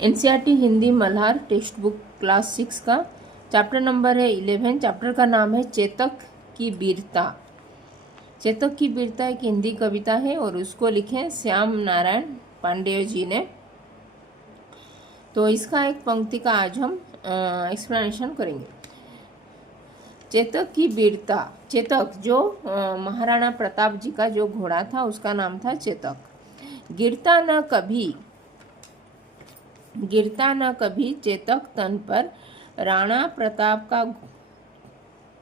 NCERT Hindi Malhar text book class 6 का chapter number है 11। Chapter का नाम है चेतक की वीरता। चेतक की वीरता एक हिंदी कविता है और उसको लिखे श्याम नारायण पांडेय जी ने। तो इसका एक पंक्ति का आज हम एक्सप्लेनेशन करेंगे। चेतक की वीरता। चेतक जो महाराणा प्रताप जी का जो घोड़ा था उसका नाम था चेतक। गिरता न कभी चेतक तन पर, राणा प्रताप का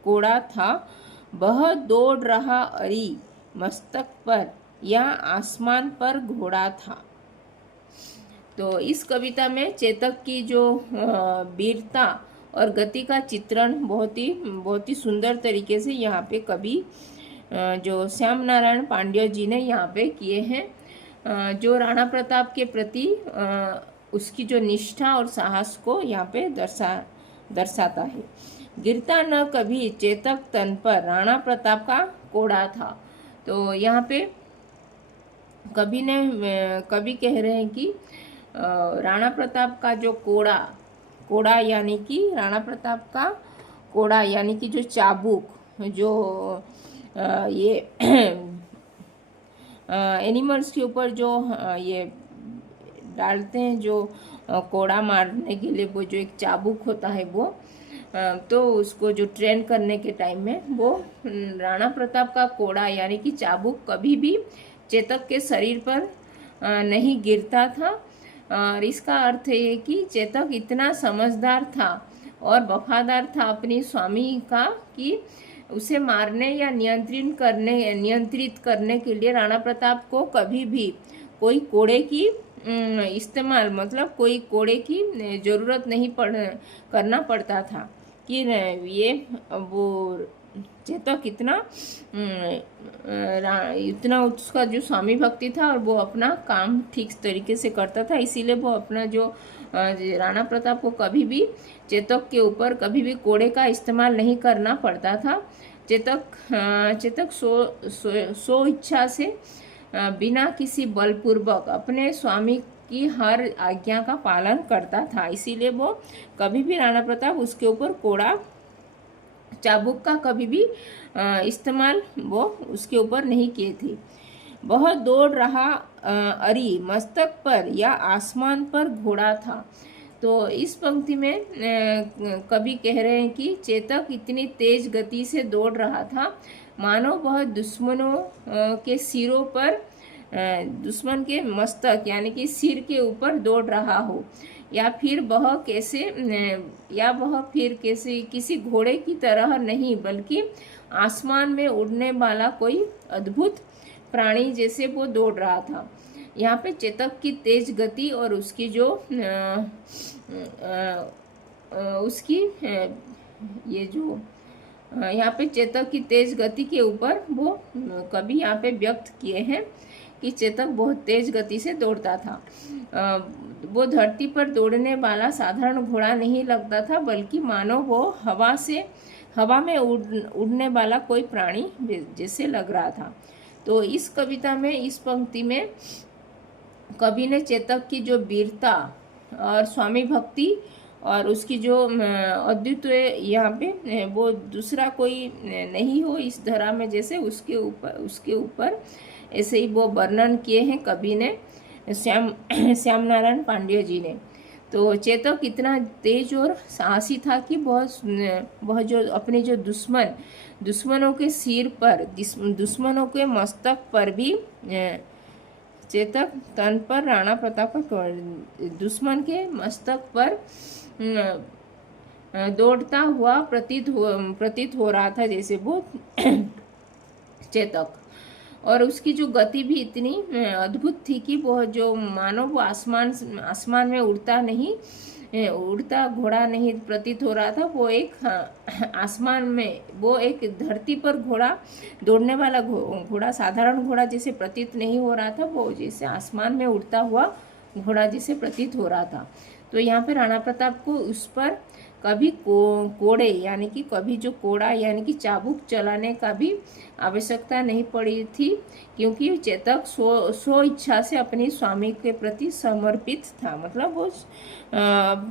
कोड़ा था, वह दौड़ रहा अरी मस्तक पर, या आसमान पर घोड़ा था। तो इस कविता में चेतक की जो वीरता और गति का चित्रण बहुत ही सुंदर तरीके से यहाँ पे कवि जो श्याम नारायण पांड्य जी ने यहाँ पे किए हैं। जो राणा प्रताप के प्रति उसकी जो निष्ठा और साहस को यहाँ पे दर्शाता है। गिरता न कभी चेतक तन पर, राणा प्रताप का कोड़ा था। तो यहाँ पे कवि कह रहे हैं कि राणा प्रताप का जो कोड़ा यानी कि राणा प्रताप का कोड़ा यानी कि जो चाबुक जो ये एनिमल्स के ऊपर जो ये डालते हैं, जो कोड़ा मारने के लिए वो जो एक चाबुक होता है वो, तो उसको जो ट्रेन करने के टाइम में वो राणा प्रताप का कोड़ा यानी कि चाबुक कभी भी चेतक के शरीर पर नहीं गिरता था। और इसका अर्थ है कि चेतक इतना समझदार था और वफादार था अपनी स्वामी का कि उसे मारने या नियंत्रित करने के लिए राणा प्रताप को कभी भी कोई कोड़े की इस्तेमाल मतलब कोई कोड़े की ज़रूरत नहीं करना पड़ता था कि ये वो चेतक इतना उसका जो स्वामी भक्ति था और वो अपना काम ठीक तरीके से करता था। इसीलिए वो अपना जो राणा प्रताप को कभी भी चेतक के ऊपर कभी भी कोड़े का इस्तेमाल नहीं करना पड़ता था। चेतक सो इच्छा से बिना किसी बलपूर्वक अपने स्वामी की हर आज्ञा का पालन करता था। इसीलिए वो कभी भी राणा प्रताप उसके ऊपर कोड़ा चाबुक का कभी भी इस्तेमाल वो उसके ऊपर नहीं किए थे। वह दौड़ रहा अरी मस्तक पर, या आसमान पर घोड़ा था। तो इस पंक्ति में कवि कह रहे हैं कि चेतक इतनी तेज गति से दौड़ रहा था मानो वह दुश्मनों के सिरों पर, दुश्मन के मस्तक यानी कि सिर के ऊपर दौड़ रहा हो, या फिर वह फिर किसी घोड़े की तरह नहीं बल्कि आसमान में उड़ने वाला कोई अद्भुत प्राणी जैसे वो दौड़ रहा था। यहाँ पे चेतक की तेज गति और उसकी जो उसकी ये जो यहाँ पे चेतक की तेज गति के ऊपर वो कवि यहाँ पे व्यक्त किए हैं कि चेतक बहुत तेज गति से दौड़ता था। वो धरती पर दौड़ने वाला साधारण घोड़ा नहीं लगता था बल्कि मानो वो हवा में उड़ने वाला कोई प्राणी जैसे लग रहा था। तो इस कविता में इस पंक्ति में कवि ने चेतक की जो वीरता और स्वामी भक्ति और उसकी जो अद्वितीय यहाँ पे वो दूसरा कोई नहीं हो इस धरा में जैसे उसके ऊपर ऐसे ही वो वर्णन किए हैं कवि ने श्याम नारायण पांड्य जी ने। तो चेतक इतना तेज और साहसी था कि वह जो अपने जो दुश्मनों के सिर पर, दुश्मनों के मस्तक पर भी चेतक तन पर राणा प्रताप का दुश्मन के मस्तक पर दौड़ता हुआ प्रतीत हो रहा था जैसे वो चेतक। और उसकी जो गति भी इतनी अद्भुत थी कि वह जो मानो वो आसमान में उड़ता घोड़ा नहीं प्रतीत हो रहा था। वो एक आसमान में वो एक धरती पर दौड़ने वाला घोड़ा साधारण घोड़ा जैसे प्रतीत नहीं हो रहा था, वो जैसे आसमान में उड़ता हुआ घोड़ा जैसे प्रतीत हो रहा था। तो यहाँ पे राणा प्रताप को उस पर कभी कोड़े यानी कि कभी जो कोड़ा यानी कि चाबुक चलाने का भी आवश्यकता नहीं पड़ी थी, क्योंकि चेतक स्व इच्छा से अपने स्वामी के प्रति समर्पित था। मतलब वो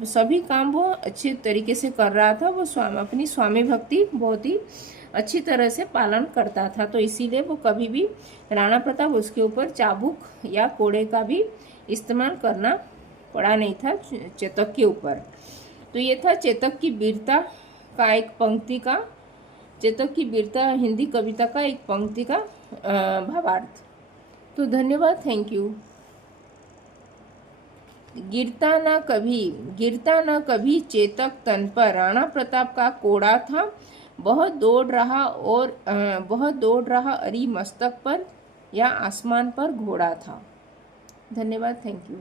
सभी काम वो अच्छे तरीके से कर रहा था। वो अपनी स्वामी भक्ति बहुत ही अच्छी तरह से पालन करता था, तो इसीलिए वो कभी भी राणा प्रताप उसके ऊपर चाबुक या कोड़े का भी इस्तेमाल करना पड़ा नहीं था चेतक के ऊपर। तो ये था चेतक की वीरता का एक पंक्ति का, चेतक की वीरता हिंदी कविता का एक पंक्ति का भावार्थ। तो धन्यवाद, थैंक यू। गिरता न कभी चेतक तन पर, राणा प्रताप का कोड़ा था, बहुत दौड़ रहा अरी मस्तक पर या आसमान पर घोड़ा था। धन्यवाद, थैंक यू।